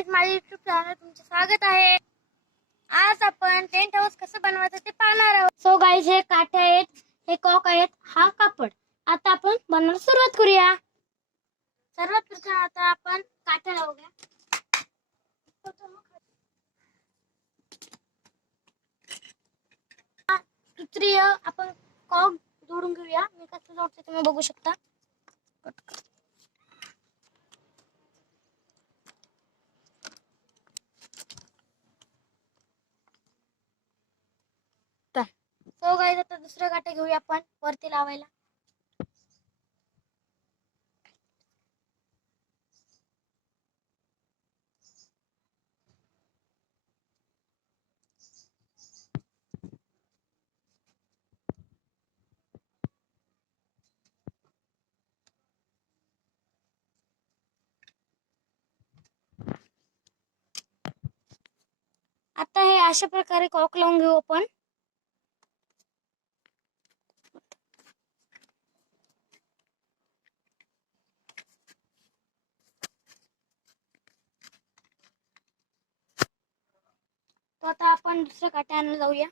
Guys, माझ्या YouTube channel तुमचे स्वागत आहे। आज आपण टेंट हाऊस कसं बनवायचं ते पाहणार आहोत। सो गाईज, हे काठे आहेत, हे कॉक आहेत, हा कापड। आता आपण बनवायला सुरुवात करूया। सर्वात प्रथम आता आपण काठे लावूया। दुसरी आपण कॉक जोडून घेऊया। मी कसं जोडते तुम्ही बघू शकता। सो गाईज, आता दुसरं काठे घेऊया आपण वरती लावायला। आता हे अशा प्रकारे कॉक लावून घेऊ आपण। तो आता आपण दुसऱ्या काठ्या आणायला जाऊया।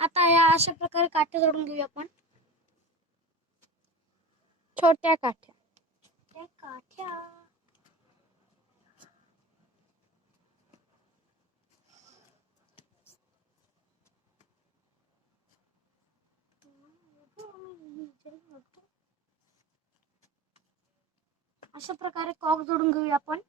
आता या अशा प्रकारे काठ्या जोडून घेऊया आपण। छोट्या काठ्या अशा प्रकारे कॉक जोडून घेऊया आपण।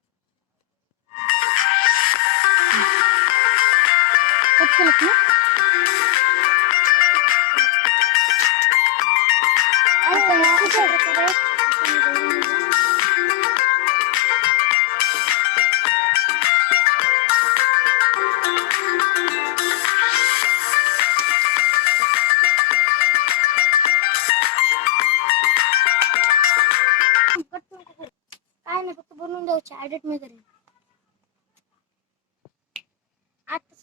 काय नाही, फक्त बनवून द्यायचे, एडिट मी करेन।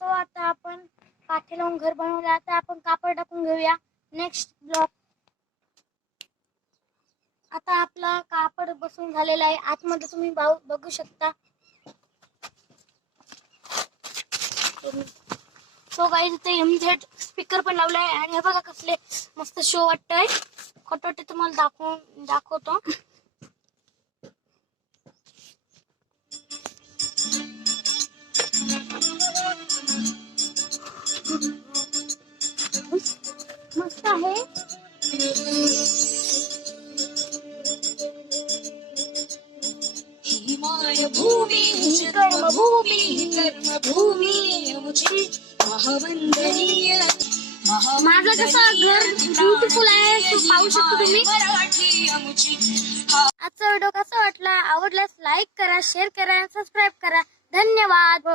आता आपण काठी लावून घर बनवले। आता आपण कापड टाकून घेऊया। Next block. आता आपला कापड बसून झालेला आहे। आतमध्ये तुम्ही बघू शकता। सो गाईज, ते एमझेड स्पीकर पण लावलाय आणि हे बघा कसले मस्त शो वाटतंय। खोटं तुम्हाला दाखवतो। मस्त आहे। भूमी कर्मभूमी कर्मभूमी मुझे महावंदनीय माझं कसं घर ब्युटिफुल आहे, पाहू शकता तुम्ही। आजचा व्हिडिओ कसा वाटला? आवडल्यास लाईक करा, शेअर करा आणि सबस्क्राईब करा। धन्यवाद।